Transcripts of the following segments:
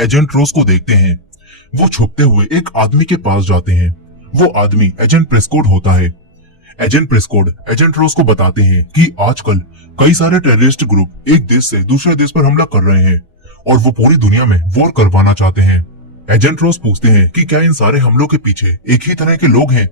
Agent रोज को देखते हैं। वो छुपते हुए एक आदमी के पास जाते हैं। वो आदमी एजेंट प्रेस्कोट होता है। एजेंट प्रेस्कोट एजेंट रोज को बताते हैं कि आजकल कई सारे टेररिस्ट ग्रुप एक देश से दूसरे देश पर हमला कर रहे हैं और वो पूरी दुनिया में वॉर करवाना चाहते हैं। एजेंट रोज पूछते हैं कि क्या इन सारे हमलों के पीछे एक ही तरह के लोग हैं।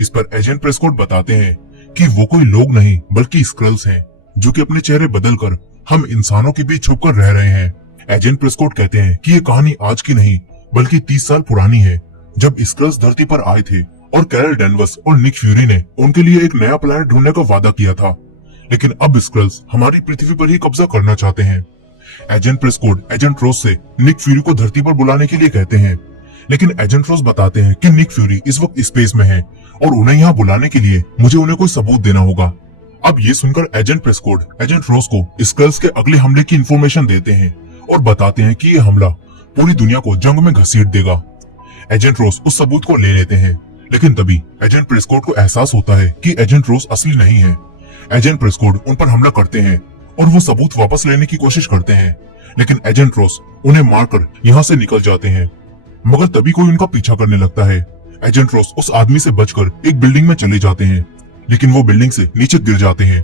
इस पर एजेंट प्रेस्कोट बताते हैं कि वो कोई लोग नहीं बल्कि स्क्रल्स हैं, जो कि अपने चेहरे बदलकर हम इंसानों के बीच छुपकर रह रहे हैं। एजेंट प्रेस्कोट कहते हैं कि ये कहानी आज की नहीं बल्कि 30 साल पुरानी है, जब स्क्रल्स धरती पर आए थे और कैरल डैनवर्स और निक फ्यूरी ने उनके लिए एक नया प्लैनेट ढूंढने का वादा किया था। लेकिन अब स्क्रल्स हमारी पृथ्वी पर ही कब्जा करना चाहते हैं। एजेंट प्रेस्कोट एजेंट रोज से निक फ्यूरी को धरती पर बुलाने के लिए कहते हैं, लेकिन एजेंट रोज बताते हैं कि निक फ्यूरी इस वक्त स्पेस में है और उन्हें यहाँ बुलाने के लिए मुझे उन्हें कोई सबूत देना होगा। अब ये सुनकर एजेंट प्रेस्कोट एजेंट रोज को स्क्रल्स के अगले हमले की इंफॉर्मेशन देते हैं और बताते हैं कि ये हमला पूरी दुनिया को जंग में घसीट देगा। एजेंट रोज उस सबूत को ले लेते हैं, लेकिन तभी एजेंट प्रेस्कोट को एहसास होता है कि एजेंट रोज असली नहीं है। एजेंट प्रेस्कोट उन पर हमला करते हैं और वो सबूत वापस लेने की कोशिश करते हैं, लेकिन एजेंट रोज उन्हें मारकर यहाँ से निकल जाते हैं। मगर तभी कोई उनका पीछा करने लगता है। एजेंट रोज उस आदमी से बचकर एक बिल्डिंग में चले जाते हैं, लेकिन वो बिल्डिंग से नीचे गिर जाते हैं।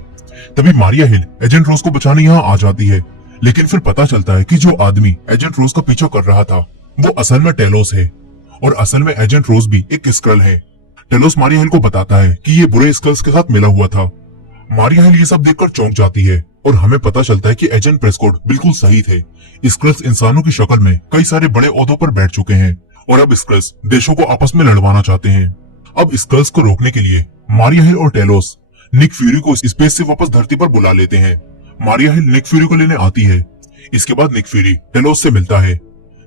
तभी मारिया हिल एजेंट रोज को बचाने यहाँ आ जाती है, लेकिन फिर पता चलता है कि जो आदमी एजेंट रोज का पीछा कर रहा था वो असल में टेलोस है और असल में एजेंट रोज भी एक स्क्रल है। टेलोस मारिया हिल को बताता है कि ये बुरे स्क्रल्स के साथ मिला हुआ था। मारिया हिल ये सब देखकर चौंक जाती है और हमें पता चलता है कि एजेंट प्रेस्कोट बिल्कुल सही थे। स्क्रल्स इंसानों की शक्ल में कई सारे बड़े ओहदों पर बैठ चुके हैं और अब स्क्रल्स देशों को आपस में लड़वाना चाहते हैं। अब स्क्रल्स को रोकने के लिए मारिया हिल और टेलोस निक फ्यूरी को स्पेस से वापस धरती पर बुला लेते हैं। मारिया हिल निक फ्यूरी को लेने आती है। इसके बाद निक फ्यूरी टेलोस से मिलता है।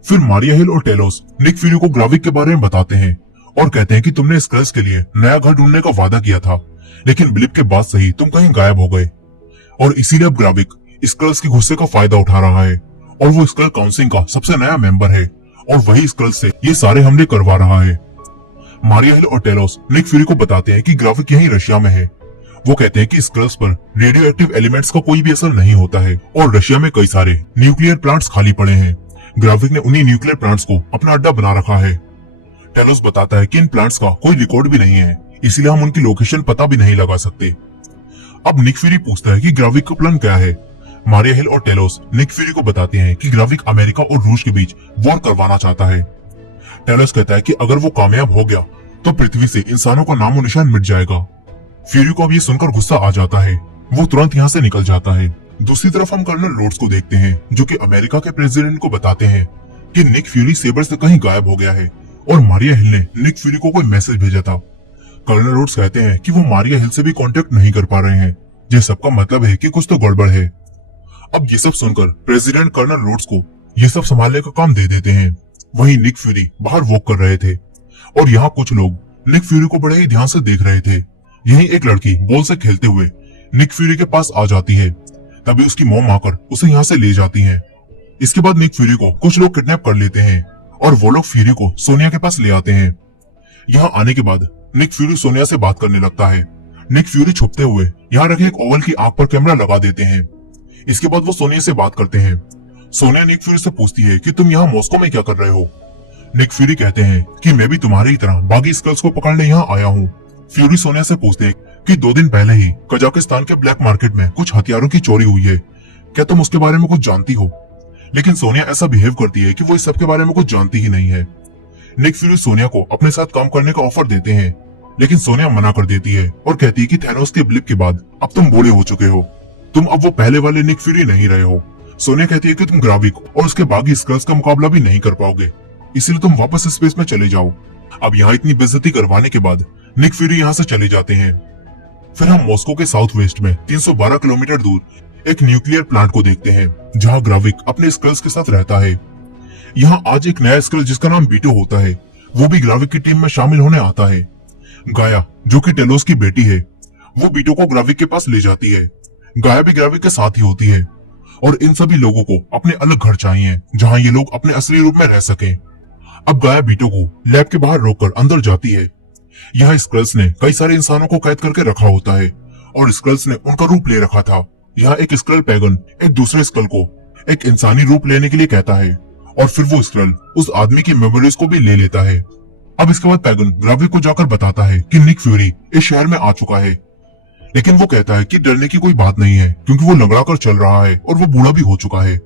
फिर मारिया हिल और टेलोस निक फ्यूरी को ग्राविक के बारे में बताते हैं और कहते हैं कि तुमने स्क्रल्स के लिए नया घर ढूंढने का वादा किया था, लेकिन ब्लिप के बाद से ही तुम कहीं गायब हो गए और इसीलिए अब ग्राविक स्क्रल्स के गुस्से का फायदा उठा रहा है और वो स्क्रल काउंसिल का सबसे नया मेंबर है और वही स्क्रल्स से ये सारे हमले करवा रहा है। मारिया हिल और टेलोस निक फ्यूरी को बताते हैं कि ग्राविक यहीं रशिया में है। वो कहते हैं कि स्क्रल्स पर रेडियो एक्टिव एलिमेंट्स का कोई भी असर नहीं होता है और रशिया में कई सारे न्यूक्लियर प्लांट्स खाली पड़े हैं। ग्राविक ने उन्हीं न्यूक्लियर प्लांट्स को अपना अड्डा बना रखा है। टेलोस बताता है कि इन प्लांट्स का कोई रिकॉर्ड भी नहीं है, इसलिए हम उनकी लोकेशन पता भी नहीं लगा सकते। अब निक फ्यूरी पूछता है कि ग्राविक का प्लान क्या है। मारिया हिल और टेलोस निक फ्यूरी को बताते हैं कि ग्राविक अमेरिका और रूस के बीच वॉर करवाना चाहता है। टेलोस कहता है कि अगर वो कामयाब हो गया तो पृथ्वी से इंसानों का नामो निशान मिट जाएगा। फ्यूरी को अब ये सुनकर गुस्सा आ जाता है। वो तुरंत यहाँ से निकल जाता है। दूसरी तरफ हम कर्नल रोड्स को देखते हैं, जो कि अमेरिका के प्रेसिडेंट को बताते हैं कि निक फ्यूरी सेबर से कहीं गायब हो गया है और मारिया हिल ने निक फ्यूरी को कोई मैसेज भेजा था। कर्नल रोड्स कहते हैं कि वो मारिया हिल से भी कांटेक्ट नहीं कर पा रहे हैं। ये सबका मतलब है कि कुछ तो गड़बड़ है। अब ये सब सुनकर प्रेसिडेंट कर्नल रोड्स को ये सब संभालने का काम दे देते हैं। वहीं निक फ्यूरी बाहर वॉक कर रहे थे और यहाँ कुछ लोग निक फ्यूरी को बड़े ही ध्यान से देख रहे थे। यहीं एक लड़की बॉल से खेलते हुए निक फ्यूरी के पास आ जाती है। तभी उसकी मॉम आकर उसे यहाँ से ले जाती है। इसके बाद निक फ्यूरी को कुछ लोग किडनैप कर लेते हैं और वो लोग फ्यूरी को सोनिया के पास ले आते हैं। यहाँ आने के बाद निक फ्यूरी सोनिया से बात करने लगता है। निक फ्यूरी छुपते हुए यहाँ रखे एक ओवल की आंख पर कैमरा लगा देते हैं। इसके बाद वो सोनिया से बात करते हैं। सोनिया निक फ्यूरी से पूछती है कि तुम यहाँ मॉस्को में क्या कर रहे हो। निक फ्यूरी कहते हैं कि मैं भी तुम्हारी तरह बागी स्क्रल्स को पकड़ने यहाँ आया हूँ। फ्यूरी सोनिया से पूछते हैं कि 2 दिन पहले ही कजाकिस्तान के ब्लैक मार्केट में कुछ हथियारों की चोरी हुई है, क्या तुम उसके बारे में कुछ जानती हो। लेकिन सोनिया ऐसा बिहेव करती है कि वो इस सब के बारे में कुछ जानती ही नहीं है। निक फ्यूरी सोनिया को अपने साथ काम करने का ऑफर देते हैं, लेकिन सोनिया मना कर देती है और कहती है कि थैनोस के ब्लिप के बाद अब तुम बूढ़े हो चुके हो, तुम अब वो पहले वाले निक फ्यूरी नहीं रहे हो। सोनिया कहती है कि तुम ग्राविक और उसके बागी स्क्रल्स का मुकाबला भी नहीं कर पाओगे, इसलिए तुम वापस स्पेस में चले जाओ। अब यहाँ इतनी बेइज्जती करवाने के बाद निक फ्यूरी यहाँ से चले जाते हैं। फिर हम मॉस्को के साउथ वेस्ट में 312 किलोमीटर दूर एक न्यूक्लियर प्लांट को देखते हैं, जहाँ ग्राविक अपने स्क्रल्स के साथ रहता है। यहाँ आज एक नया स्क्रल जिसका नाम बीटो होता है, वो भी ग्राविक की टीम में शामिल होने आता है। गाया, जो कि टेलोस की बेटी है, वो बीटो को ग्राविक के पास ले जाती है। गाया भी ग्राविक के साथ ही होती है और इन सभी लोगों को अपने अलग घर चाहिए, जहाँ ये लोग अपने असली रूप में रह सकें। अब गाया बीटो को लैब के बाहर रोककर अंदर जाती है। यहाँ स्क्रल्स ने कई सारे इंसानों को कैद करके रखा होता है और स्क्रल्स ने उनका रूप ले रखा था। यहाँ एक स्क्रल पैगन एक दूसरे स्क्रल को एक इंसानी रूप लेने के लिए कहता है और फिर वो स्क्रल उस आदमी की मेमोरीज को भी ले लेता है। अब इसके बाद पैगन ग्राविक को जाकर बताता है कि निक फ्यूरी इस शहर में आ चुका है, लेकिन वो कहता है कि डरने की कोई बात नहीं है क्योंकि वो लंगड़ा कर चल रहा है और वो बूढ़ा भी हो चुका है।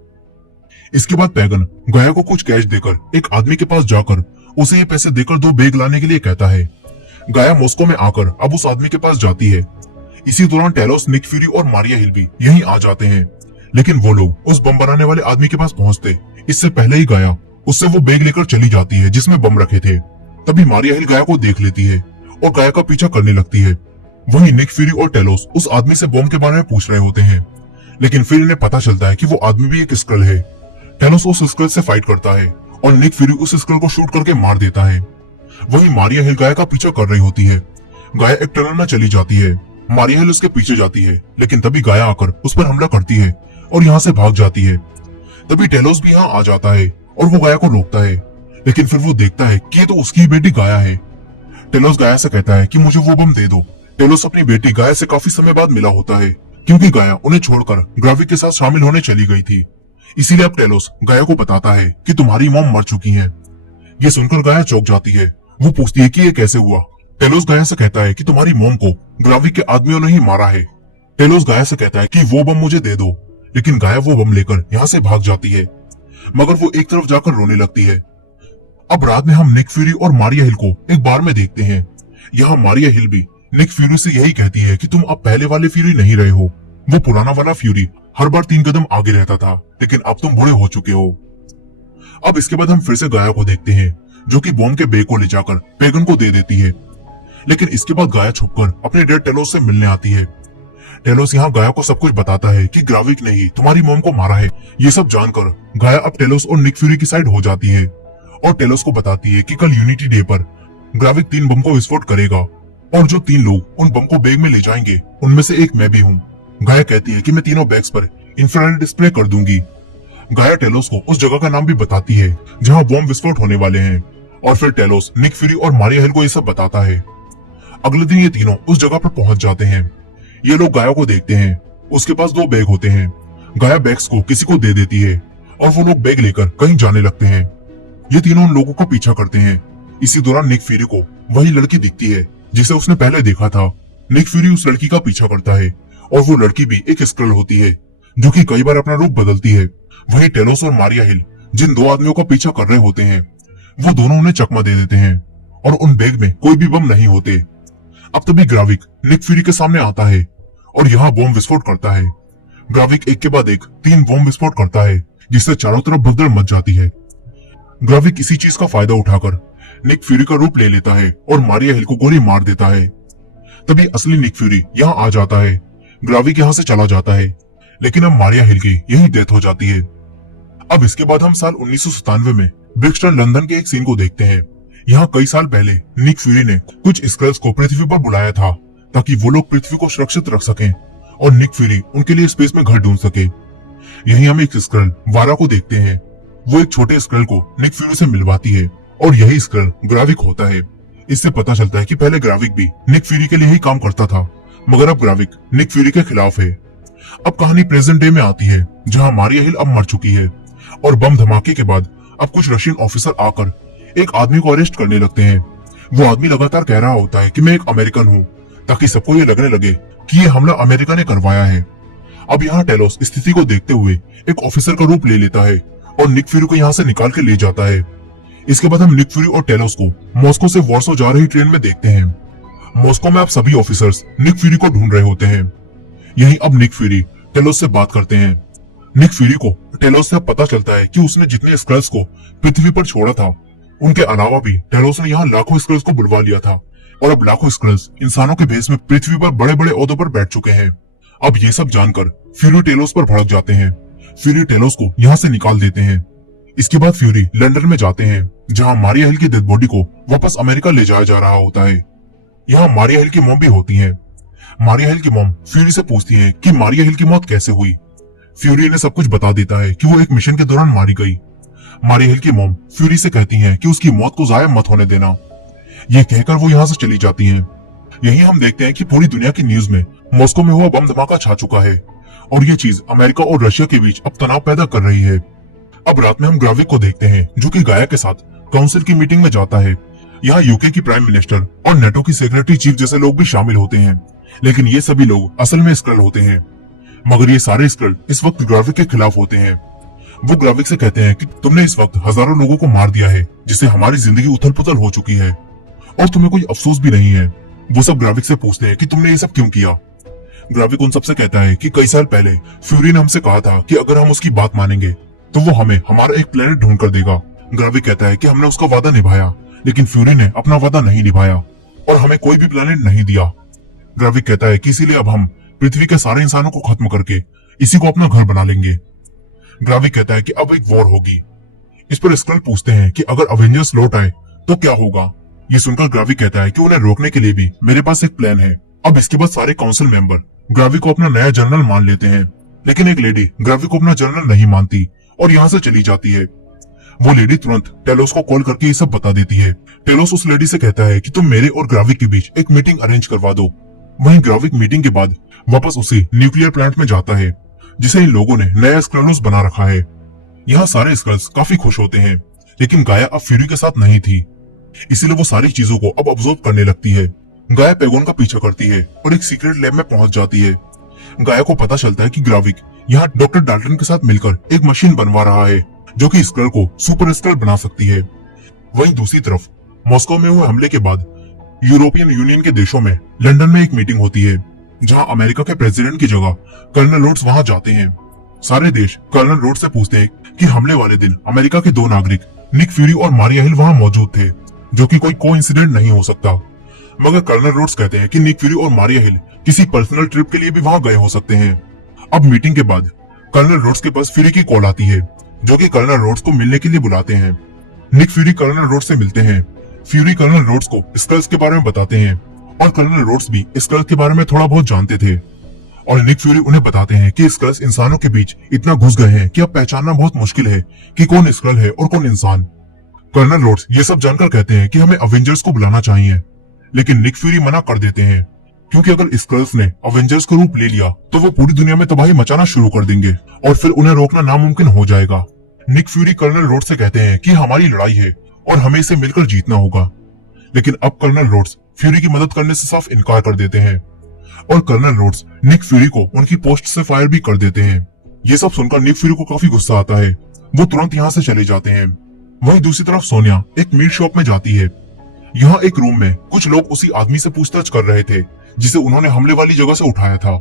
इसके बाद पैगन गाया को कुछ कैश देकर एक आदमी के पास जाकर उसे ये पैसे देकर 2 बैग लाने के लिए कहता है। गाया मॉस्को में आकर अब उस आदमी के पास जाती है। इसी दौरान टेलोस, निक फ्यूरी और मारिया हिल भी यहीं आ जाते हैं, लेकिन वो लोग उस बम बनाने वाले आदमी के पास पहुंचते इससे पहले ही गाया उससे वो बैग लेकर चली जाती है जिसमें बम रखे थे। तभी मारिया हिल गाया को देख लेती है और गाया का पीछा करने लगती है। वहीं निक फ्यूरी और टेलोस उस आदमी से बम के बारे में पूछ रहे होते हैं, लेकिन फिर इन्हें पता चलता है कि वो आदमी भी एक स्क्रल है। टेलोस उस स्क्रल से फाइट करता है और निक फ्यूरी उस स्क्रल को शूट करके मार देता है। वहीं मारिया हिल गाया का पीछा कर रही होती है। गाया एक टनल में चली जाती है। मारिया हिल उसके पीछे जाती है, लेकिन तभी गाया आकर उस पर हमला करती है और यहाँ से भाग जाती है। तभी टेलोस भी यहाँ आ जाता है और वो गाया को रोकता है, लेकिन फिर वो देखता है कि ये तो उसकी बेटी गाया है। टेलोस गाया से कहता है कि मुझे वो बम दे दो। टेलोस अपनी बेटी गाया से काफी समय बाद मिला होता है, क्योंकि गाया उन्हें छोड़कर ग्राविक के साथ शामिल होने चली गई थी। इसीलिए अब टेलोस गाया को बताता है कि तुम्हारी मॉम मर चुकी है। ये सुनकर गाया चौंक जाती है। वो पूछती है कि ये कैसे हुआ। टेलोस गाया से कहता है कि तुम्हारी मॉम को ग्राविक के आदमियों ने ही मारा है। टेलोस गाया से कहता है कि वो बम मुझे दे दो, लेकिन गाया वो बम लेकर यहाँ से भाग जाती है, मगर वो एक तरफ जाकर रोने लगती है। अब रात में हम निक फ्यूरी और मारिया हिल को एक बार में देखते हैं। यहाँ मारिया हिल भी निक फ्यूरी से यही कहती है कि तुम अब पहले वाले फ्यूरी नहीं रहे हो। वो पुराना वाला फ्यूरी हर बार 3 कदम आगे रहता था, लेकिन अब तुम बूढ़े हो चुके हो। अब इसके बाद हम फिर से गाया को देखते हैं, जो कि बॉम्ब के बैग को ले जाकर पैगन को दे देती है, लेकिन इसके बाद गाया छुपकर अपने डेड टेलोस से मिलने आती है। टेलोस यहाँ गाया को सब कुछ बताता है कि ग्राविक ने ही तुम्हारी मॉम को मारा है। ये सब जानकर गाया अब टेलोस और निक फ्यूरी की साइड हो जाती है और टेलोस को बताती है कि कल यूनिटी डे पर ग्राविक 3 बम को विस्फोट करेगा और जो 3 लोग उन बम को बैग में ले जाएंगे उनमें से एक मैं भी हूँ। गाया कहती है कि मैं तीनों बैग्स पर इंफ्रारेड डिस्प्ले कर दूंगी। गाया टेलोस को उस जगह का नाम भी बताती है जहाँ बम विस्फोट होने वाले हैं, और फिर टेलोस निक फ्यूरी और मारिया हिल को ये सब बताता है। अगले दिन ये तीनों उस जगह पर पहुंच जाते हैं। ये लोग गाया को देखते हैं। उसके पास 2 बैग होते हैं। गाया बैग्स को किसी को दे देती है और वो लोग बैग लेकर कहीं जाने लगते हैं। ये तीनों उन लोगों का पीछा करते हैं। इसी दौरान निक फ्यूरी को वही लड़की दिखती है जिसे उसने पहले देखा था। निक फ्यूरी उस लड़की का पीछा करता है और वो लड़की भी एक स्क्रल होती है जो कि कई बार अपना रूप बदलती है। वही टेलोस और मारिया हिल जिन 2 आदमियों का पीछा कर रहे होते हैं, वो दोनों उन्हें चकमा दे देते हैं और उन बैग में कोई भी बम नहीं होते। अब तभी ग्राविक निक फ्यूरी के सामने आता है और यहाँ बॉम्ब विस्फोट करता है। ग्राविक एक के बाद एक 3 बॉम्ब विस्फोट करता है, जिससे चारों तरफ भगदड़ मच जाती है। ग्राविक इसी चीज का फायदा उठाकर निक फ्यूरी का रूप ले लेता है और मारिया हिल को गोली मार देता है। तभी असली निक फ्यूरी यहाँ आ जाता है। ग्राविक यहाँ से चला जाता है, लेकिन अब मारिया हिल की यही डेथ हो जाती है। अब इसके बाद हम साल 1997 में ब्रिक्स्टन लंदन के एक सीन को देखते हैं। यहाँ कई साल पहले निक फ्यूरी ने कुछ स्क्रल्स को पृथ्वी पर बुलाया था ताकि वो लोग पृथ्वी को सुरक्षित रख सकें और निक फ्यूरी उनके लिए स्पेस में घर ढूंढ सके। यही हम एक स्क्रल वारा को देखते हैं। वो एक छोटे स्क्रल को निक फ्यूरी से मिलवाती है और यही स्क्रल ग्राविक होता है। इससे पता चलता है कि पहले ग्राविक भी निक फ्यूरी के लिए ही काम करता था, मगर अब ग्राविक निक फ्यूरी के खिलाफ है। अब कहानी प्रेजेंट डे में आती है, जहां मारिया हिल अब मर चुकी है और बम धमाके के बाद अब कुछ रशियन ऑफिसर आकर एक आदमी को अरेस्ट करने लगते हैं। वो आदमी लगातार कह रहा होता है कि मैं एक अमेरिकन हूँ, ताकि सबको ये लगने लगे कि ये हमला अमेरिका ने करवाया है। अब यहाँ टेलोस स्थिति को देखते हुए एक ऑफिसर का रूप ले लेता है और निक फ्यूरी को यहाँ से निकाल के ले जाता है। इसके बाद हम निक फ्यूरी और टेलोस को मॉस्को से वॉर्सो जा रही ट्रेन में देखते हैं। मॉस्को में अब सभी ऑफिसर्स निक फ्यूरी को ढूंढ रहे होते हैं। यही अब निक फ्यूरी टेलोस से बात करते हैं। निक फ्यूरी को टेलोस से पता चलता है कि उसने जितने स्क्रल्स को पृथ्वी पर छोड़ा था, उनके अलावा भी टेलोस ने यहाँ लाखों स्क्रल्स को बुलवा लिया था और अब लाखों स्क्रल्स इंसानों के भेष में पृथ्वी पर बड़े बड़े ओहदों पर बैठ चुके हैं। अब ये सब जानकर फ्यूरी टेलोस पर भड़क जाते हैं। फ्यूरी टेलोस को यहाँ से निकाल देते हैं। इसके बाद फ्यूरी लंदन में जाते हैं, जहाँ मारिया हिल की डेड बॉडी को वापस अमेरिका ले जाया जा रहा होता है। यहाँ मारिया हिल की मॉम भी होती है। मारिया हिल की मॉम फ्यूरी से पूछती है कि मारिया हिल की मौत कैसे हुई। फ्यूरी ने सब कुछ बता देता है कि वो एक मिशन के दौरान मारी गई। मारिया हिल की मॉम फ्यूरी से कहती है कि उसकी मौत को जाया मत होने देना। ये कहकर वो यहाँ से चली जाती हैं। यही हम देखते हैं कि पूरी दुनिया की न्यूज में मॉस्को में हुआ बम धमाका छा चुका है और ये चीज अमेरिका और रशिया के बीच अब तनाव पैदा कर रही है। अब रात में हम ग्राविक को देखते हैं जो कि गाया के साथ काउंसिल की मीटिंग में जाता है। यहाँ यूके की प्राइम मिनिस्टर और नेटो की सेक्रेटरी चीफ जैसे लोग भी शामिल होते हैं, लेकिन ये सभी लोग असल में स्क्रल होते हैं। मगर ये सारे स्क्रल इस वक्त ग्राविक के खिलाफ होते हैं। वो ग्राविक से कहते हैं कि तुमने इस वक्त हजारों लोगों को मार दिया है, जिससे हमारी जिंदगी उथल पुथल हो चुकी है और तुम्हें कोई अफसोस भी नहीं है। वो सब ग्राविक से पूछते हैं कि तुमने ये सब क्यों किया। ग्राविक उन सबसे कहता है कि कई साल पहले फ्यूरी ने हमसे कहा था कि अगर हम उसकी बात मानेंगे तो वो हमें हमारा एक प्लेनेट ढूंढ कर देगा। ग्राविक कहता है कि हमने उसका वादा निभाया, लेकिन फ्यूरी ने अपना वादा नहीं निभाया और हमें कोई भी प्लेनेट नहीं दिया। ग्राविक कहता है कि इसीलिए अब हम पृथ्वी के सारे इंसानों को खत्म करके इसी को अपना घर बना लेंगे। ग्राविक कहता है कि अब एक वॉर होगी। इस पर स्क्रल पूछते हैं कि अगर अवेंजर्स लौट आए तो क्या होगा। ये सुनकर ग्राविक कहता है कि उन्हें रोकने के लिए भी मेरे पास एक प्लान है। अब इसके बाद सारे काउंसिल मेंबर ग्राविक को अपना नया जनरल मान लेते हैं, लेकिन एक लेडी ग्राविक को अपना जनरल नहीं मानती और यहाँ से चली जाती है। वो लेडी तुरंत टेलोस को कॉल करके ये सब बता देती है। टेलोस उस लेडी से कहता है कि तुम मेरे और ग्राविक के बीच एक मीटिंग अरेंज करवा दो। वहीं ग्राविक मीटिंग के बाद वापस उसी न्यूक्लियर प्लांट में जाता है जिसे इन लोगों ने नया स्क्रलोस बना रखा है। यहाँ सारे स्क्रल्स काफी खुश होते हैं, लेकिन गाया अब फ्यूरी के साथ नहीं थी, इसीलिए वो सारी चीजों को अब ऑब्जर्व करने लगती है। गाया पेगोन का पीछा करती है और एक सीक्रेट लैब में पहुंच जाती है। गाया को पता चलता है कि ग्राविक यहाँ डॉक्टर डाल्टन के साथ मिलकर एक मशीन बनवा रहा है जो कि स्क्रल को सुपर स्क्रल बना सकती है। वहीं दूसरी तरफ मॉस्को में हुए हमले के बाद यूरोपियन यूनियन के देशों में लंदन में एक मीटिंग होती है जहां अमेरिका के प्रेसिडेंट की जगह कर्नल रोड्स वहां जाते हैं। सारे देश कर्नल रोड्स से पूछते हैं कि हमले वाले दिन अमेरिका के 2 नागरिक निक फ्यूरी और मारिया हिल वहां मौजूद थे, जो कि कोई कोइंसिडेंट नहीं हो सकता। मगर कर्नल रोड्स कहते हैं कि निक फ्यूरी और मारिया हिल किसी पर्सनल ट्रिप के लिए भी वहां गए हो सकते हैं। अब मीटिंग के बाद कर्नल रोड्स के पास फ्यूरी की कॉल आती है, जो कि कर्नल रोड्स को मिलने के लिए बुलाते हैं। निक फ्यूरी कर्नल रोड्स से मिलते हैं। फ्यूरी कर्नल रोड्स को स्क्रल्स के बारे में बताते हैं और कर्नल रोड्स भी स्क्रल्स के बारे में थोड़ा बहुत जानते थे और निक फ्यूरी उन्हें बताते हैं कि स्क्रल्स इंसानों के बीच इतना घुस गए हैं कि अब पहचानना बहुत मुश्किल है कि कौन स्क्रल है और कौन इंसान। कर्नल रोड्स ये सब जानकर कहते हैं कि हमें अवेंजर्स को बुलाना चाहिए, लेकिन निक फ्यूरी मना कर देते हैं क्योंकि अगर स्क्रल्स ने अवेंजर्स का रूप ले लिया तो वो पूरी दुनिया में तबाही मचाना शुरू कर देंगे और फिर उन्हें रोकना नामुमकिन हो जाएगा। निक फ्यूरी कर्नल रोड्स से कहते हैं कि हमारी लड़ाई है और हमें इसे मिलकर जीतना होगा, लेकिन अब कर्नल रोड्स फ्यूरी की मदद करने से साफ इनकार कर देते हैं और कर्नल रोड्स निक फ्यूरी को उनकी पोस्ट से फायर भी कर देते हैं। ये सब सुनकर निक फ्यूरी को काफी गुस्सा आता है, वो तुरंत यहाँ से चले जाते हैं। वहीं दूसरी तरफ सोनिया एक मीट शॉप में जाती है। यहाँ एक रूम में कुछ लोग उसी आदमी से पूछताछ कर रहे थे जिसे उन्होंने हमले वाली जगह से उठाया था।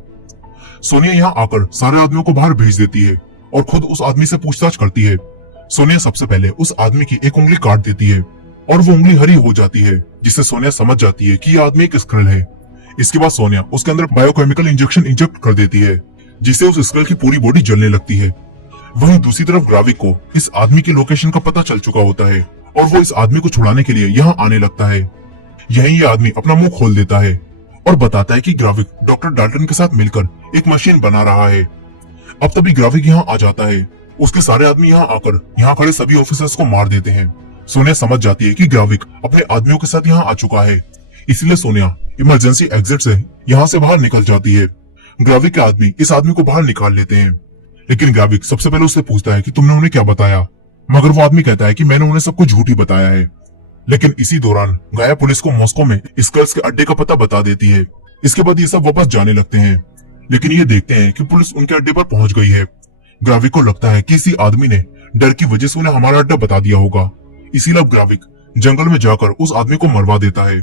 सोनिया यहाँ आकर सारे आदमियों को बाहर भेज देती है और खुद उस आदमी से पूछताछ करती है। सोनिया सबसे पहले उस आदमी की एक उंगली काट देती है और वो उंगली हरी हो जाती है, जिससे सोनिया समझ जाती है कि ये आदमी एक स्क्रल है। इसके बाद सोनिया उसके अंदर बायोकेमिकल इंजेक्शन इंजेक्ट कर देती है, जिससे उस स्क्रल की पूरी बॉडी जलने लगती है। वहीं दूसरी तरफ ग्राविक को इस आदमी की लोकेशन का पता चल चुका होता है और वो इस आदमी को छुड़ाने के लिए यहाँ आने लगता है। यहीं ये आदमी अपना मुंह खोल देता है और बताता है कि ग्राविक डॉक्टर डाल्टन के साथ मिलकर एक मशीन बना रहा है। अब तभी ग्राविक यहाँ आ जाता है। उसके सारे आदमी यहाँ आकर यहाँ खड़े सभी ऑफिसर्स को मार देते हैं। सोनिया समझ जाती है कि ग्राविक अपने आदमियों के साथ यहाँ आ चुका है, इसलिए सोनिया इमरजेंसी एग्जिट से यहाँ से बाहर निकल जाती है। ग्राविक के आदमी इस आदमी को बाहर निकाल लेते हैं, लेकिन ग्राविक सबसे पहले उससे पूछता है कि तुमने उन्हें क्या बताया, मगर वो आदमी कहता है कि मैंने उन्हें सब कुछ झूठ ही बताया है। लेकिन इसी दौरान गाया पुलिस को मॉस्को में स्क्रल्स के अड्डे का पता बता देती है। इसके बाद ये सब वापस जाने लगते हैं, लेकिन ये देखते हैं कि पुलिस उनके अड्डे पर पहुंच गई है। ग्राविक को लगता है कि किसी आदमी ने डर की वजह से उन्हें हमारा अड्डा बता दिया होगा, इसीलिए अब ग्राविक जंगल में जाकर उस आदमी को मरवा देता है।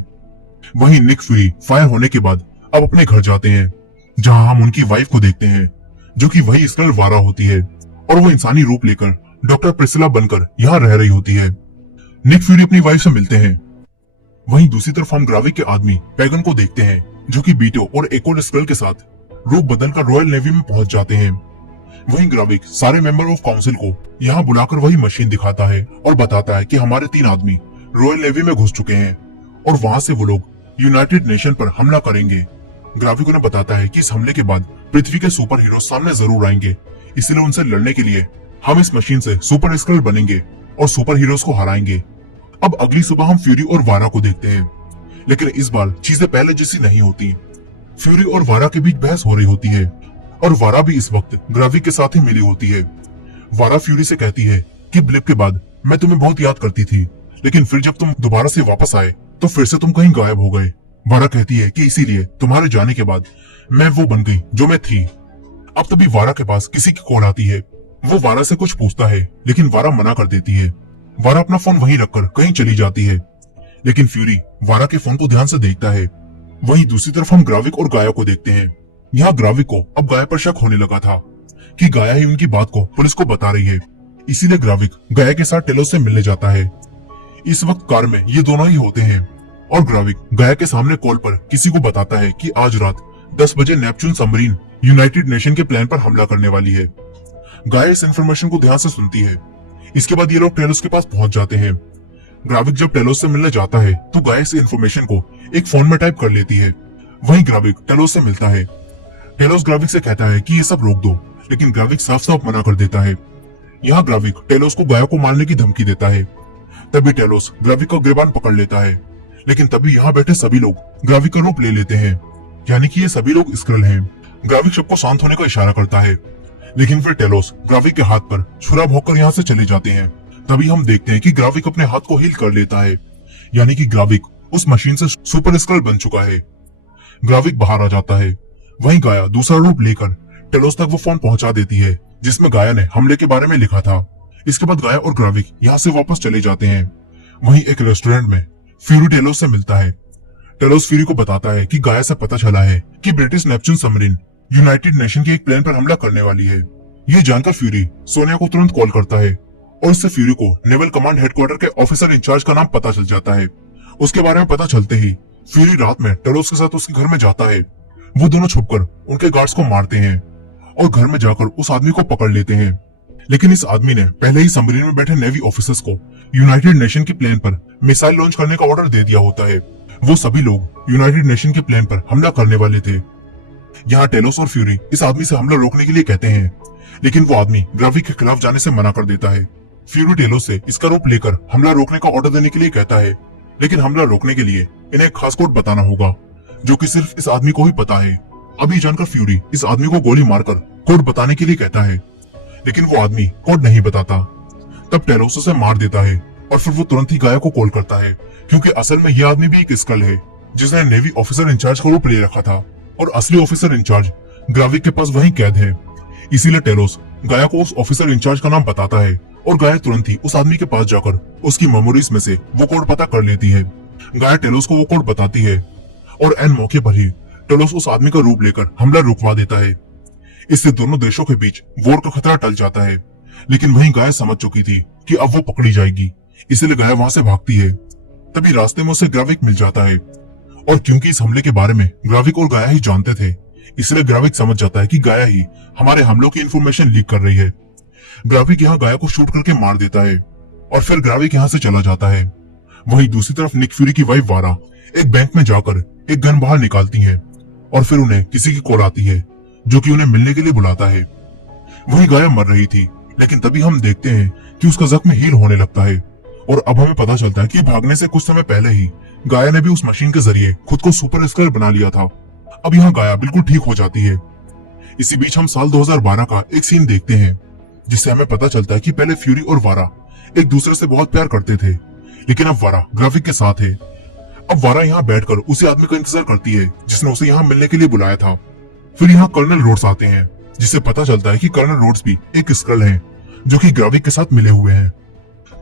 वहीं निक फ्यूरी फायर होने के बाद अब अपने घर जाते हैं, जहां हम उनकी वाइफ को देखते हैं, जो कि वही स्क्रल वारा होती है और वो इंसानी रूप लेकर डॉक्टर प्रिसिला बनकर यहाँ रह रही होती है। निक फ्यूरी अपनी वाइफ से मिलते हैं। वहीं दूसरी तरफ हम ग्राविक के आदमी पैगन को देखते हैं, जो कि बीटो और एक और स्क्रल के साथ रूप बदलकर रॉयल नेवी में पहुंच जाते हैं। वहीं ग्राविक सारे मेंबर ऑफ काउंसिल को यहाँ बुलाकर वही मशीन दिखाता है और बताता है कि हमारे 3 आदमी रॉयल नेवी में घुस चुके हैं और वहां से वो लोग यूनाइटेड नेशन पर हमला करेंगे। ग्राविक उन्हें बताता है कि इस हमले के बाद पृथ्वी के सुपर हीरो सामने जरूर आएंगे, इसलिए उनसे लड़ने के लिए हम इस मशीन से सुपर स्क्रल बनेंगे और सुपर हीरोज को हराएंगे। अब अगली सुबह हम फ्यूरी और वारा को देखते हैं, लेकिन इस बार चीजें पहले जैसी नहीं होती। फ्यूरी और वारा के बीच बहस हो रही होती है और वारा भी इस वक्त ग्राविक के साथ ही मिली होती है। वारा फ्यूरी से कहती है कि ब्लिप के बाद मैं तुम्हें बहुत याद करती थी, लेकिन फिर जब तुम दोबारा से वापस आए तो फिर से तुम कहीं गायब हो गए। वारा कहती है कि इसीलिए तुम्हारे जाने के बाद मैं वो बन गई जो मैं थी। अब तभी वारा के पास किसी की कॉल आती है। वो वारा से कुछ पूछता है, लेकिन वारा मना कर देती है। वारा अपना फोन वहीं रखकर कहीं चली जाती है, लेकिन फ्यूरी वारा के फोन को ध्यान से देखता है। वहीं दूसरी तरफ हम ग्राविक और गाया को देखते हैं। यहाँ ग्राविक को अब गाया पर शक होने लगा था कि गाया ही उनकी बात को पुलिस को बता रही है, इसीलिए ग्राविक गाया के साथ टेलोस से मिलने जाता है। इस वक्त कार में ये दोनों ही होते हैं और ग्राविक गाया के सामने कॉल पर किसी को बताता है कि आज रात 10 बजे नेपच्यून सबमरीन यूनाइटेड नेशन के प्लान पर हमला करने वाली है। गाया इस इंफॉर्मेशन को ध्यान से सुनती है। इसके बाद ये लोग टेलोस के पास पहुंच जाते हैं। ग्राविक जब टेलोस से मिलने जाता है तो गाया इस इंफॉर्मेशन को एक फोन में टाइप कर लेती है। वहीं ग्राविक टेलोस से मिलता है। टेलोस ग्राविक से कहता है कि ये सब रोक दो, लेकिन ग्राविक साफ साफ मना कर देता है। यहाँ ग्राविक टेलोस को गाया को मारने की धमकी देता है। तभी टेलोस ग्राविक का गिरबान पकड़ लेता है, लेकिन तभी यहाँ बैठे सभी लोग ग्राविक का रूप ले लेते हैं, यानी कि ये सभी लोग स्क्रल हैं। ग्राविक सबको शांत होने का इशारा करता है, लेकिन फिर टेलोस ग्राविक के हाथ पर छुरा भोंककर यहाँ से चले जाते हैं। तभी हम देखते हैं कि ग्राविक अपने हाथ को हील कर लेता है, यानी कि ग्राविक उस मशीन से सुपर स्क्रल बन चुका है। ग्राविक बाहर आ जाता है। वहीं गाया दूसरा रूप लेकर टेलोस तक वो फोन पहुंचा देती है जिसमें गाया ने हमले के बारे में लिखा था। इसके बाद गाया और ग्राविक यहाँ से वापस चले जाते हैं। वहीं एक रेस्टोरेंट में फ्यूरी टेलोस से मिलता है। टेलोस फ्यूरी को बताता है कि गाया से पता चला है कि British Neptune submarine United nation के एक प्लेन पर हमला करने वाली है। ये जानकर फ्यूरी सोनिया को तुरंत कॉल करता है और इससे फ्यूरी को नेवल कमांड हेडक्वार्टर के ऑफिसर इंचार्ज का नाम पता चल जाता है। उसके बारे में पता चलते ही फ्यूरी रात में टेलोस के साथ उसके घर में जाता है। वो दोनों छुपकर उनके गार्ड्स को मारते हैं और घर में जाकर उस आदमी को पकड़ लेते हैं, लेकिन इस आदमी ने पहले ही सबमरीन में बैठे नेवी ऑफिसर्स को यूनाइटेड नेशन के प्लेन पर मिसाइल लॉन्च करने का ऑर्डर दे दिया होता है। वो सभी लोग यूनाइटेड नेशन के प्लेन पर हमला करने वाले थे। यहाँ टेलोस और फ्यूरी इस आदमी से हमला रोकने के लिए कहते हैं, लेकिन वो आदमी ग्राविक के खिलाफ जाने से मना कर देता है। फ्यूरी टेलोस से इसका रूप लेकर हमला रोकने का ऑर्डर देने के लिए कहता है, लेकिन हमला रोकने के लिए इन्हें एक खास कोड बताना होगा जो कि सिर्फ इस आदमी को ही पता है। अभी जानकर फ्यूरी इस आदमी को गोली मारकर कोड बताने के लिए कहता है, लेकिन वो आदमी कोड नहीं बताता। तब टेलोस उसे मार देता है और फिर वो तुरंत ही गाया को कॉल करता है, क्योंकि असल में यह आदमी भी एक स्क्रल है जिसने नेवी ऑफिसर इंचार्ज का रूप ले रखा था और असली ऑफिसर इंचार्ज ग्राविक के पास वहीं कैद है। इसीलिए टेलोस गाया को उस ऑफिसर इंचार्ज का नाम बताता है और गाया तुरंत ही उस आदमी के पास जाकर उसकी मेमोरीज में से वो कोड पता कर लेती है। गाया टेलोस को वो कोड बताती है और एन मौके पर ही टेलोस उस आदमी का रूप लेकर हमला रुकवा देता है। इससे दोनों देशों के बीच वॉर का खतरा टल जाता है, लेकिन वहीं गाया समझ चुकी थी कि अब वो पकड़ी जाएगी, इसलिए गाया वहां से भागती है। तभी रास्ते में उसे ग्राविक मिल जाता है और क्योंकि इस हमले के बारे में ग्राविक और गाया ही जानते थे, इसलिए ग्राविक समझ जाता है कि गाया ही हमारे हमलों की इन्फॉर्मेशन लीक कर रही है। ग्राविक यहाँ गाया को शूट करके मार देता है और फिर ग्राविक यहाँ से चला जाता है। वहीं दूसरी तरफ निक फ्यूरी की वाइफ वारा एक बैंक में जाकर एक गन बाहर निकालती है और फिर उन्हें किसी की कॉल आती है जो कि उन्हें मिलने के लिए बुलाता है। वही गाया मर रही थी, लेकिन तभी हम देखते हैं कि उसका जख्म हील होने लगता है और अब हमें पता चलता है कि भागने से कुछ समय पहले ही गाया ने भी उस मशीन के जरिए खुद को सुपर स्क्रल बना लिया था। अब यहाँ गाया बिल्कुल ठीक हो जाती है। इसी बीच हम साल 2012 का एक सीन देखते हैं जिससे हमें पता चलता है कि पहले फ्यूरी और वारा एक दूसरे से बहुत प्यार करते थे, लेकिन अब वारा ग्राविक के साथ है। अब वारा यहाँ बैठकर उसी आदमी का इंतजार करती है जिसने उसे यहाँ मिलने के लिए बुलाया था। फिर यहाँ कर्नल रोड्स आते हैं, जिससे पता चलता है कि कर्नल रोड्स भी एक स्क्रल हैं जो कि ग्राविक के साथ मिले हुए हैं।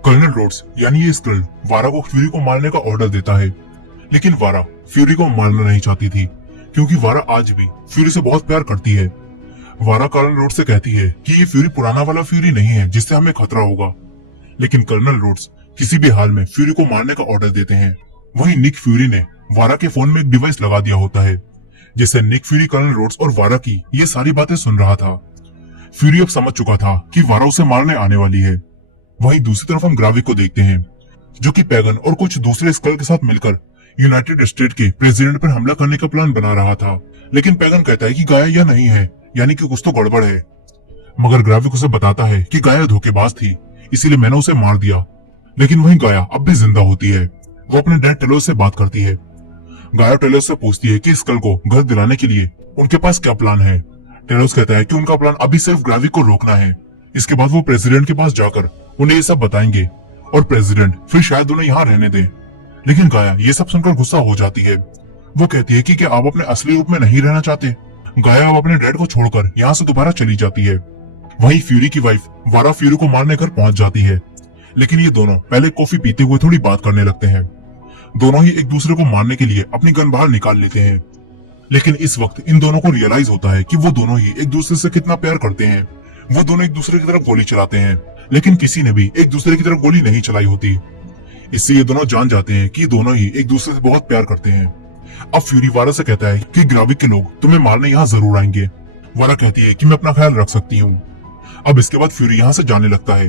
कर्नल रोड्स यानी ये स्क्रल वारा को फ्यूरी को मारने का ऑर्डर देता है, लेकिन वारा फ्यूरी को मारना नहीं चाहती थी क्योंकि वारा आज भी फ्यूरी से बहुत प्यार करती है। वारा कर्नल रोड्स से कहती है कि ये फ्यूरी पुराना वाला फ्यूरी नहीं है जिससे हमें खतरा होगा, लेकिन कर्नल रोड्स किसी भी हाल में फ्यूरी को मारने का ऑर्डर देते हैं। वहीं निक फ्यूरी ने वारा के फोन में एक डिवाइस लगा दिया होता है जिससे निक फ्यूरी कर्नल रोड्स और वारा की ये सारी बातें सुन रहा था। फ्यूरी अब समझ चुका था कि वारा उसे मारने आने वाली है। वहीं दूसरी तरफ हम ग्राविक को देखते हैं जो कि पैगन और कुछ दूसरे स्क्रल के साथ मिलकर यूनाइटेड स्टेट के प्रेसिडेंट पर हमला करने का प्लान बना रहा था, लेकिन पैगन कहता है कि गाया यह नहीं है, यानी कि कुछ तो गड़बड़ है। मगर ग्राविक उसे बताता है कि गाया धोखेबाज थी, इसीलिए मैंने उसे मार दिया। लेकिन वहीं गाया अब भी जिंदा होती है। वो अपने डैड टेलोस से बात करती है। गाया टेलोस से पूछती है कि स्क्रल को घर दिलाने के लिए उनके पास क्या प्लान है। टेलोस कहता है कि उनका प्लान अभी सिर्फ ग्राविक को रोकना है, इसके बाद वो प्रेसिडेंट के पास जाकर उन्हें ये सब बताएंगे और प्रेसिडेंट फिर शायद उन्हें यहाँ रहने दे। लेकिन गाया ये सब सुनकर गुस्सा हो जाती है। वो कहती है कि क्या आप अपने असली रूप में नहीं रहना चाहते। गाया अब अपने डैड को छोड़कर यहाँ से दोबारा चली जाती है। वहीं फ्यूरी की वाइफ वारा फ्यूरी को मारने घर पहुंच जाती है, लेकिन ये दोनों पहले कॉफी पीते हुए थोड़ी बात करने लगते हैं। दोनों ही एक दूसरे को मारने के लिए अपनी गन बाहर निकाल लेते हैं, लेकिन इस वक्त इन दोनों को रियलाइज होता है कि वो दोनों ही एक दूसरे से कितना प्यार करते हैं। वो दोनों एक दूसरे की तरफ गोली चलाते हैं, लेकिन किसी ने भी एक दूसरे की तरफ गोली नहीं चलाई होती। इससे ये दोनों जान जाते हैं कि दोनों ही एक दूसरे से बहुत प्यार करते हैं। अब फ्यूरी वारा से कहता है कि ग्राविक के लोग तुम्हें मारने यहाँ जरूर आएंगे। वारा कहती है कि मैं अपना ख्याल रख सकती हूँ। अब इसके बाद फ्यूरी यहाँ से जाने लगता है।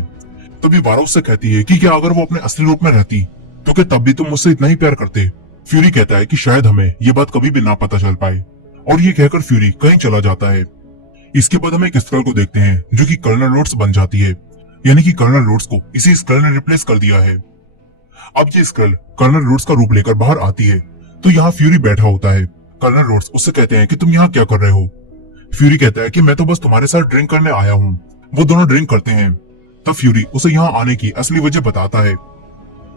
तभी वारा उससे कहती है कि क्या अगर वो अपने असली रूप में रहती तो क्या तब भी तुम मुझसे इतना ही प्यार करते। फ्यूरी कहता है कि शायद हमें ये बात कभी भी ना पता चल पाए, और ये कहकर फ्यूरी कहीं चला जाता है। इसके बाद हम एक स्क्रल को देखते हैं जो कि कर्नल रोड्स बन जाती है, यानी कि कर्नल रोड्स को इसी स्क्रल ने रिप्लेस कर दिया है। अब ये स्क्रल कर्नल रोड्स का रूप लेकर बाहर आती है तो यहाँ फ्यूरी बैठा होता है। कर्नल रोड्स उससे कहते हैं कि तुम यहाँ क्या कर रहे हो। फ्यूरी कहता है कि मैं तो बस तुम्हारे साथ ड्रिंक करने आया हूँ। वो दोनों ड्रिंक करते हैं। तब फ्यूरी उसे यहाँ आने की असली वजह बताता है।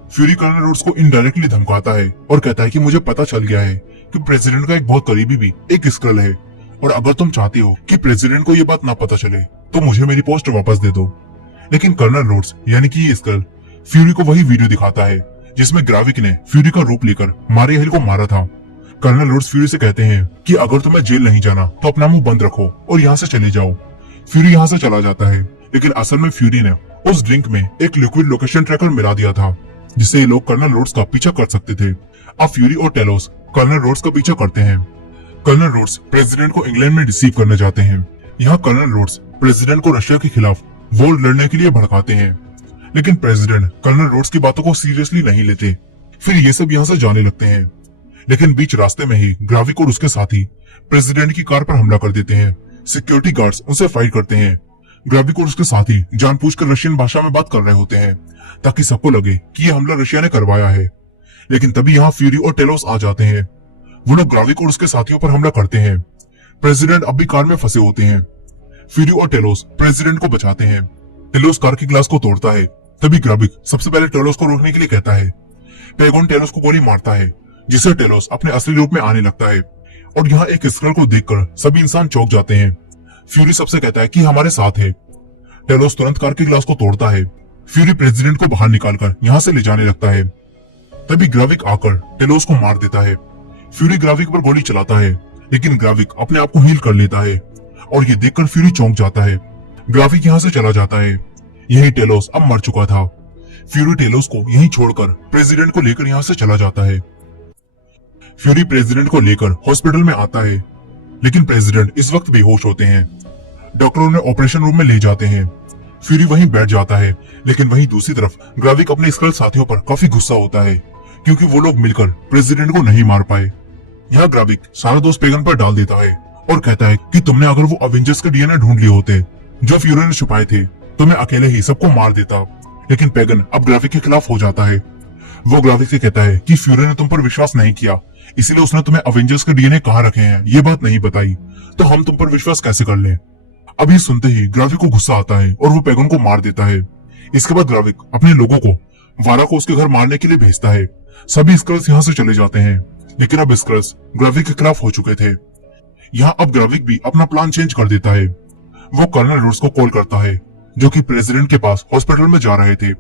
फ्यूरी कर्नल रोड्स को इनडायरेक्टली धमकाता है और कहता है कि मुझे पता चल गया है कि प्रेसिडेंट का एक बहुत करीबी भी एक स्क्रल है, और अगर तुम चाहते हो कि प्रेसिडेंट को ये बात ना पता चले तो मुझे मेरी पोस्ट वापस दे दो। लेकिन कर्नल रोड्स यानी कि ये स्क्रल फ्यूरी को वही वीडियो दिखाता है जिसमें ग्राविक ने फ्यूरी का रूप लेकर मारिया हिल को मारा था। कर्नल रोड्स फ्यूरी से कहते हैं कि अगर तुम्हें जेल नहीं जाना तो अपना मुंह बंद रखो और यहाँ से चले जाओ। फ्यूरी यहाँ से चला जाता है, लेकिन असल में फ्यूरी ने उस ड्रिंक में एक लिक्विड लोकेशन ट्रैकर मिला दिया था जिससे ये लोग कर्नल रोड्स का पीछा कर सकते थे। अब फ्यूरी और टेलोस कर्नल रोड्स का पीछा करते हैं। कर्नल रोड्स प्रेसिडेंट को इंग्लैंड में रिसीव करने जाते हैं। यहाँ कर्नल रोड्स प्रेसिडेंट को रशिया के खिलाफ वॉर लड़ने के लिए भड़काते हैं, लेकिन प्रेसिडेंट कर्नल रोड्स की बातों को सीरियसली नहीं लेते। फिर ये सब यहाँ से जाने लगते हैं, लेकिन बीच रास्ते में ही ग्राविक और उसके साथी प्रेसिडेंट की कार पर हमला कर देते हैं। सिक्योरिटी गार्ड्स उनसे फाइट करते हैं। ग्राविक और उसके साथी जानबूझकर रशियन भाषा में बात कर रहे होते हैं ताकि सबको लगे कि ये हमला रशिया ने करवाया है। लेकिन तभी यहाँ फ्यूरी और टेलोस आ जाते हैं। वो लोग ग्राविक और उसके साथियों पर हमला करते हैं। प्रेसिडेंट अब भी कार में फंसे होते हैं। फ्यूरी और टेलोस प्रेसिडेंट को बचाते हैं। टेलोस कार के ग्लास को तोड़ता है। तभी ग्राविक सबसे पहले टेलोस को रोकने के लिए कहता है। पेगोन टेलोस को गोली मारता है, जिससे टेलोस अपने असली रूप में आने लगता है, और यहाँ एक स्क्रल को देखकर सभी इंसान चौंक जाते हैं। फ्यूरी सबसे कहता है कि हमारे साथ है। टेलोस तुरंत कार के ग्लास को तोड़ता है। फ्यूरी प्रेसिडेंट को बाहर निकालकर यहाँ से ले जाने लगता है। तभी ग्राविक आकर टेलोस को मार देता है। फ्यूरी ग्राविक पर गोली चलाता है, लेकिन ग्राविक अपने आप को हील कर लेता है, और ये देखकर फ्यूरी चौंक जाता है। ग्राविक यहाँ से चला जाता है। यही टेलोस अब मर चुका था। फ्यूरी टेलोस को यहीं छोड़कर प्रेसिडेंट को लेकर यहाँ से चला जाता है। फ्यूरी प्रेसिडेंट को लेकर हॉस्पिटल में आता है, लेकिन प्रेसिडेंट इस वक्त बेहोश होते हैं। डॉक्टर उन्हें ऑपरेशन रूम में ले जाते हैं। फ्यूरी वहीं बैठ जाता है, लेकिन वहीं दूसरी तरफ ग्राविक अपने स्क्रल साथियों पर काफी गुस्सा होता है क्योंकि वो लोग मिलकर प्रेसिडेंट को नहीं मार पाए। यहाँ ग्राविक सारा दोष पेगन पर डाल देता है और कहता है कि तुमने अगर वो अवेंजर्स के डीएनए ढूंढ लिए होते जो फ्यूरी ने छुपाए थे तो मैं अकेले ही सबको मार देता। लेकिन पेगन अब ग्राविक के खिलाफ हो जाता है। वो ग्राविक से कहता है कि फ्यूरी ने तुम पर विश्वास नहीं किया, इसीलिए उसने तुम्हें अवेंजर्स के डीएनए कहाँ रखे हैं ये बात नहीं बताई, तो हम तुम पर विश्वास कैसे कर लें। अब ये सुनते ही ग्राविक को गुस्सा आता है और वो पेगन को मार देता है। इसके बाद ग्राविक अपने लोगों को वारा को उसके घर मारने के लिए भेजता है। सभी स्क्रल्स यहाँ से चले जाते हैं, लेकिन अब स्क्रल्स ग्राविक के खिलाफ हो चुके थे। यहाँ अब ग्राविक भी अपना प्लान चेंज कर देता है। वो कर्नल रोड्स को कॉल करता है जो कि प्रेसिडेंट के पास हॉस्पिटल में जा रहे थे।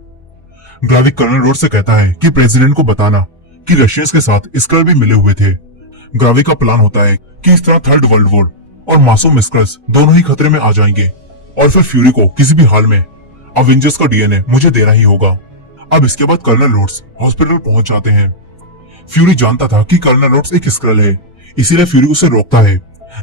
ग्राविक कर्नल रोड्स से कहता है कि प्रेसिडेंट को बताना कि रशियंस के साथ स्क्रल भी मिले हुए थे। ग्राविक का प्लान होता है कि इस तरह थर्ड वर्ल्ड वॉर और मासूम स्क्रल्स दोनों ही खतरे में आ जाएंगे, और फिर फ्यूरी को किसी भी हाल में अवेंजर्स का डीएनए मुझे देना ही होगा। अब इसके बाद कर्नल रोड्स हॉस्पिटल पहुंच जाते हैं। फ्यूरी जानता था कि कर्नल रोड्स एक स्क्रल है, इसीलिए फ्यूरी उसे रोकता है,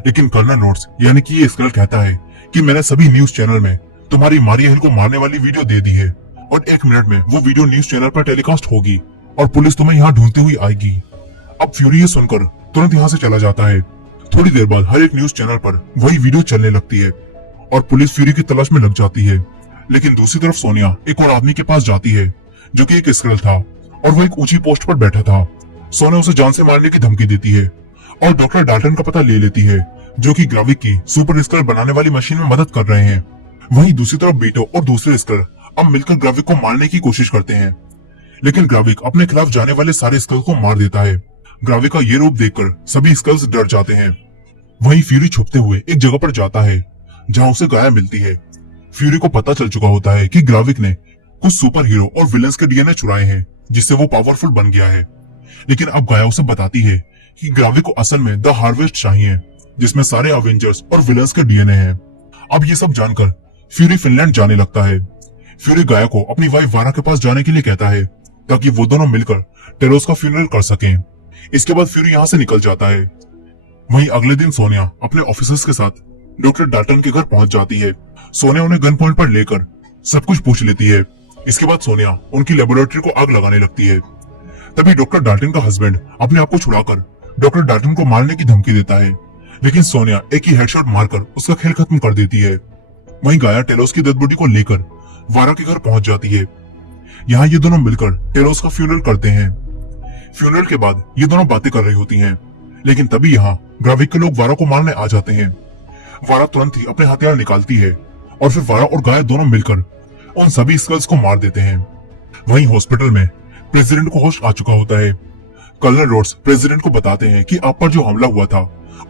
लेकिन कर्नल रोड्स यानी कि ये स्क्रल कहता है कि मैंने सभी न्यूज चैनल में तुम्हारी मारिया हिल को मारने वाली वीडियो दे दी है, और 1 मिनट में वो वीडियो न्यूज चैनल पर टेलीकास्ट होगी और पुलिस तुम्हें यहाँ ढूंढती हुई आएगी। अब फ्यूरी ये सुनकर तुरंत यहाँ से चला जाता है। थोड़ी देर बाद हर एक न्यूज चैनल पर वही वीडियो चलने लगती है और पुलिस फ्यूरी की तलाश में लग जाती है। लेकिन दूसरी तरफ सोनिया एक और आदमी के पास जाती है जो कि एक स्क्रल था और वो एक ऊंची पोस्ट पर बैठा था। सोनिया उसे जान से मारने की धमकी देती है और डॉक्टर डाल्टन का पता ले लेती है जो कि ग्राविक की सुपर स्क्रल बनाने वाली मशीन में मदद कर रहे हैं। वहीं दूसरी तरफ बीटो और दूसरे स्क्रल अब मिलकर ग्राविक को मारने की कोशिश करते हैं, लेकिन ग्राविक अपने खिलाफ जाने वाले सारे स्क्रल को मार देता है। ग्राविक का ये रूप देखकर सभी स्क्रल्स डर जाते हैं। वहीं फ्यूरी छुपते हुए एक जगह पर जाता है जहां उसे गाया मिलती है। फ्यूरी को पता चल चुका होता है कि ग्राविक ने कुछ सुपर हीरो और विलन्स के डीएनए चुराए हैं, जिससे वो पावरफुल बन गया है। लेकिन अब गाया उसे बताती है कि ग्राविक को असल में द हार्वेस्ट चाहिए, जिसमें सारे अवेंजर्स और विलन्स के डीएनए हैं। अब ये सब जानकर फ्यूरी फिनलैंड जाने लगता है। फ्यूरी गाया को अपनी वाइफ वारा के पास जाने के लिए कहता है ताकि वो दोनों मिलकर टेलोस का फ्यूनरल कर सकें। इसके बाद फ्यूरी यहाँ से निकल जाता है। वहीं अगले दिन सोनिया अपने ऑफिसर्स के साथ डॉक्टर डाल्टन के घर पहुंच जाती है। सोनिया उन्हें गन पॉइंट पर लेकर सब कुछ पूछ लेती है। इसके बाद सोनिया उनकी लेबोरेटरी को आग लगाने लगती है। तभी डॉक्टर डाल्टन का हस्बैंड अपने आप को छुड़ाकर डॉक्टर डाल्टन को मारने की धमकी देता है, लेकिन सोनिया एक ही हेडशॉट मारकर उसका खेल खत्म कर देती है। वहीं गाया टेलोस की डेड बॉडी को लेकर वारा के घर पहुंच जाती है। यहाँ ये दोनों मिलकर टेलोस का फ्यूनरल करते हैं। फ्यूनरल के बाद ये दोनों बातें कर रही होती हैं, लेकिन तभी यहाँ ग्राविक के लोग वारा को मारने आ जाते हैं। वारा तुरंत ही अपने हथियार निकालती है और फिर वारा और गाया दोनों मिलकर उन सभी स्कल्स को मार देते हैं। वहीं हॉस्पिटल में प्रेसिडेंट को होश आ चुका होता है। कर्नल रोड्स प्रेसिडेंट को बताते हैं कि आप पर जो हमला हुआ था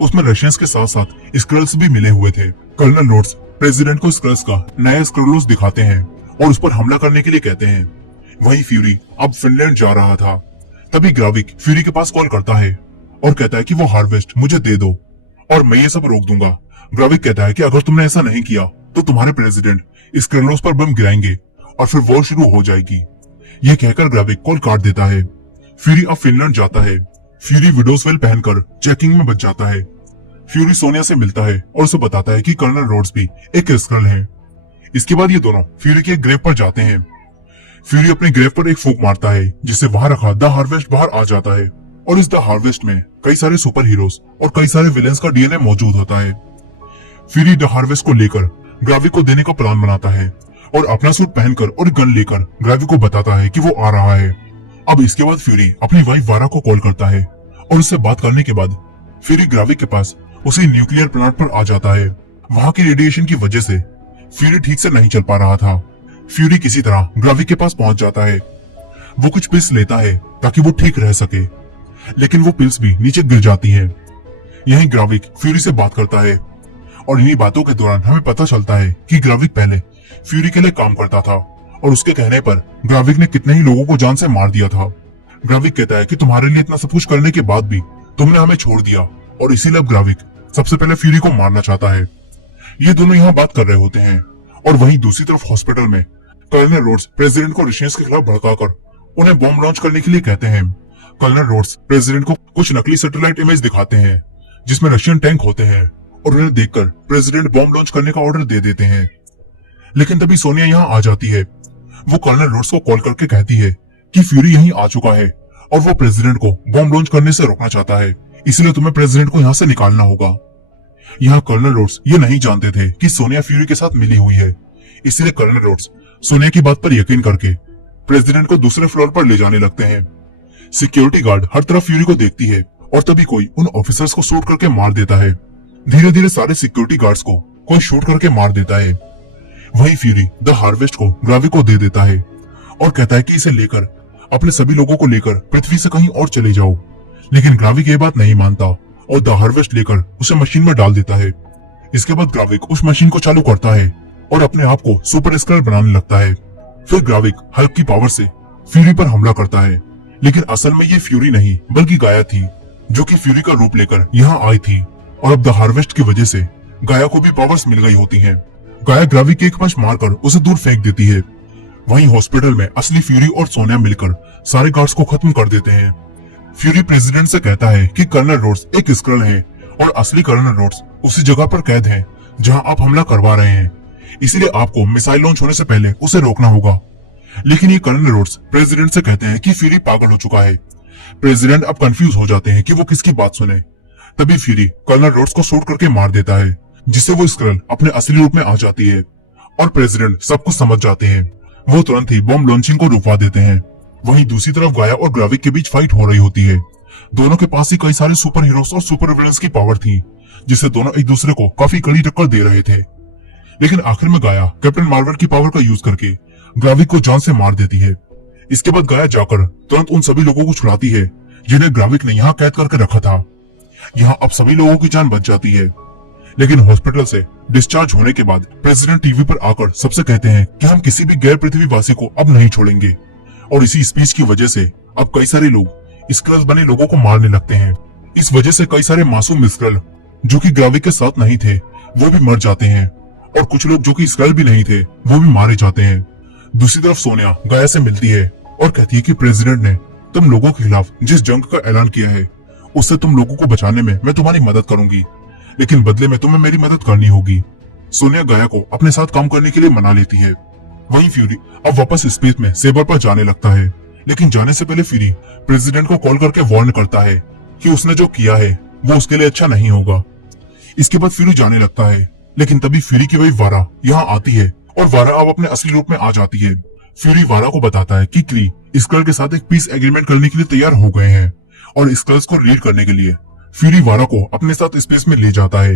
उसमें रशियंस के साथ साथ स्क्रल्स भी मिले हुए थे। कर्नल रोड्स प्रेसिडेंट को स्क्रल्स का नया स्क्रलोस दिखाते हैं और उस पर हमला करने के लिए कहते हैं। वहीं फ्यूरी अब फिनलैंड जा रहा था। तभी ग्राविक फ्यूरी के पास कॉल करता है और कहता है कि वो हार्वेस्ट मुझे दे दो और मैं ये सब रोक दूंगा। ग्राविक कहता है कि अगर तुमने ऐसा नहीं किया तो तुम्हारे प्रेसिडेंट स्क्रलोस पर बम गिराएंगे और फिर वॉर शुरू हो जाएगी। यह कहकर ग्राविक कॉल काट देता है। फ्यूरी अब फिनलैंड जाता है। फ्यूरी विडोसवेल पहनकर चेकिंग में बच जाता है। फ्यूरी सोनिया से मिलता है और उसे बताता है कि कर्नल रोड्स भी एक स्क्रल है। इसके बाद ये दोनों फ्यूरी के ग्रेव पर जाते हैं। फ्यूरी अपने ग्रेव पर एक फूंक मारता है, जिससे वहां रखा द हार्वेस्ट बाहर आ जाता है और इस द हार्वेस्ट में कई सारे सुपर हीरोज और कई सारे विलेंस का डीएनए मौजूद होता है। फ्यूरी द हार्वेस्ट को लेकर ग्राविक को देने का प्लान बनाता है और अपना सूट पहनकर और गन लेकर ग्राविक को बताता है कि वो आ रहा है। अब इसके बाद फ्यूरी अपनी वाइफ वारा को कॉल करता है और उससे बात करने के बाद फ्यूरी ग्राविक के पास उसी न्यूक्लियर प्लांट पर आ जाता है। वहां की रेडिएशन की वजह से फ्यूरी ठीक से नहीं चल पा रहा था। फ्यूरी किसी तरह ग्राविक के पास पहुंच जाता है। वो कुछ पिल्स लेता है ताकि वो ठीक रह सके, लेकिन वो पिल्स भी नीचे गिर जाती हैं। यहीं ग्राविक फ्यूरी से बात करता है और इन्हीं बातों के दौरान हमें पता चलता है कि ग्राविक पहले फ्यूरी के लिए काम करता था और उसके कहने पर ग्राविक ने कितने ही लोगों को जान से मार दिया था। ग्राविक कहता है कि तुम्हारे लिए इतना सब कुछ करने के बाद भी तुमने हमें छोड़ दिया और इसीलिए अब ग्राविक सबसे पहले फ्यूरी को मारना चाहता है। ये दोनों यहाँ बात कर रहे होते हैं और वहीं दूसरी तरफ हॉस्पिटल में कर्नल रोड्स प्रेसिडेंट को रशियंस के खिलाफ भड़काकर उन्हें बॉम्ब लॉन्च करने के लिए कहते हैं। कर्नल रोड्स प्रेसिडेंट को कुछ नकली सैटेलाइट इमेज दिखाते हैं जिसमें रशियन टैंक होते हैं और उन्हें देखकर प्रेसिडेंट बॉम्ब लॉन्च करने का ऑर्डर दे देते हैं। लेकिन तभी सोनिया यहाँ आ जाती है। वो कर्नल रोड्स को कॉल करके कहती है कि फ्यूरी यहीं आ चुका है और वो प्रेसिडेंट को बॉम्ब लॉन्च करने से रोकना चाहता है, इसलिए तुम्हें प्रेसिडेंट को यहाँ से निकालना होगा। यहाँ कर्नल रोड्स ये नहीं जानते थे कि सोनिया फ्यूरी के साथ मिली हुई है, इसलिए कर्नल रोड्स सोनिया की बात पर यकीन करके प्रेसिडेंट को दूसरे फ्लोर पर ले जाने लगते हैं। सिक्योरिटी गार्ड हर तरफ फ्यूरी को देखती है और तभी कोई उन ऑफिसर्स को शूट करके मार देता है। धीरे धीरे सारे सिक्योरिटी गार्ड्स को कोई शूट करके मार देता है। वहीं फ्यूरी द हार्वेस्ट को ग्राविक को दे देता है और कहता है कि इसे लेकर अपने सभी लोगों को लेकर पृथ्वी से कहीं और चले जाओ। लेकिन ग्राविक ये बात नहीं मानता और द हार्वेस्ट लेकर उसे मशीन में डाल देता है। इसके बाद ग्राविक उस मशीन को चालू करता है और अपने आप को सुपर स्क्रल बनाने लगता है। फिर ग्राविक हल्क की पावर से फ्यूरी पर हमला करता है, लेकिन असल में ये फ्यूरी नहीं बल्कि गाया थी, जो कि फ्यूरी का रूप लेकर यहाँ आई थी और अब द हार्वेस्ट की वजह से गाया को भी पावर्स मिल गई होती हैं। गाया ग्राविक के एक पंच मारकर उसे दूर फेंक देती है। वहीं हॉस्पिटल में असली फ्यूरी और सोनिया मिलकर सारे गार्ड्स को खत्म कर देते हैं। फ्यूरी प्रेसिडेंट से कहता है कि कर्नल रोड्स एक स्क्रल है और असली कर्नल रोड्स उसी जगह पर कैद है जहां आप हमला करवा रहे हैं, इसलिए आपको मिसाइल लॉन्च होने से पहले उसे रोकना होगा। लेकिन ये कर्नल रोड्स प्रेसिडेंट से कहते हैं कि फ्यूरी पागल हो चुका है। प्रेसिडेंट अब कंफ्यूज हो जाते हैं कि वो किसकी बात सुने। तभी फ्यूरी कर्नल रोड्स को शूट करके मार देता है, जिससे वो स्क्रल अपने असली रूप में आ जाती है और प्रेसिडेंट सब कुछ समझ जाते हैं। वो तुरंत ही बॉम्ब लॉन्चिंग को रुकवा देते हैं। वहीं दूसरी तरफ गाया और ग्राविक के बीच फाइट हो रही होती है। दोनों के पास ही कई सारे सुपर हीरोज और सुपर विलेंस की पावर थी, जिससे दोनों एक दूसरे को काफी कड़ी टक्कर दे रहे थे। लेकिन आखिर में गाया कैप्टन मार्वल की पावर का यूज करके ग्राविक को जान से मार देती है। इसके बाद गाया जाकर तुरंत उन सभी लोगों को छुड़ाती है जिन्हें ग्राविक ने यहाँ कैद करके रखा था। यहाँ अब सभी लोगों की जान बच जाती है। लेकिन हॉस्पिटल से डिस्चार्ज होने के बाद प्रेसिडेंट टीवी पर आकर सबसे कहते हैं कि हम किसी भी गैर पृथ्वीवासी को अब नहीं छोड़ेंगे। और इसी स्पीच की वजह से अब कई सारे लोग स्क्रल्स बने लोगों को मारने लगते हैं। इस वजह से कई सारे मासूम स्क्रल जो कि ग्राविक के साथ नहीं थे वो भी मर जाते हैं और कुछ लोग जो कि स्क्रल भी नहीं थे वो भी मारे जाते हैं। दूसरी तरफ सोनिया गाया से मिलती है और कहती है कि प्रेसिडेंट ने तुम लोगों के खिलाफ जिस जंग का ऐलान किया है उससे तुम लोगों को बचाने में मैं तुम्हारी मदद करूंगी, लेकिन बदले में तुम्हें मेरी मदद करनी होगी। सोनिया गाया को अपने साथ काम करने के लिए मना लेती है। वहीं फ्यूरी अब वापस स्पेस में सेबर पर जाने लगता है, लेकिन जाने से पहले फ्यूरी प्रेसिडेंट को कॉल करके वार्न करता है कि उसने जो किया है वो उसके लिए अच्छा नहीं होगा। इसके बाद फ्यूरी जाने लगता है, लेकिन तभी फ्यूरी की वही वारा यहाँ आती है और वारा अब अपने असली रूप में आ जाती है। फ्यूरी वारा को बताता है कि क्ली स्क्रल के साथ एक पीस एग्रीमेंट करने के लिए तैयार हो गए हैं और स्क्रल्स को रीड करने के लिए फ्यूरी वारा को अपने साथ स्पेस में ले जाता है।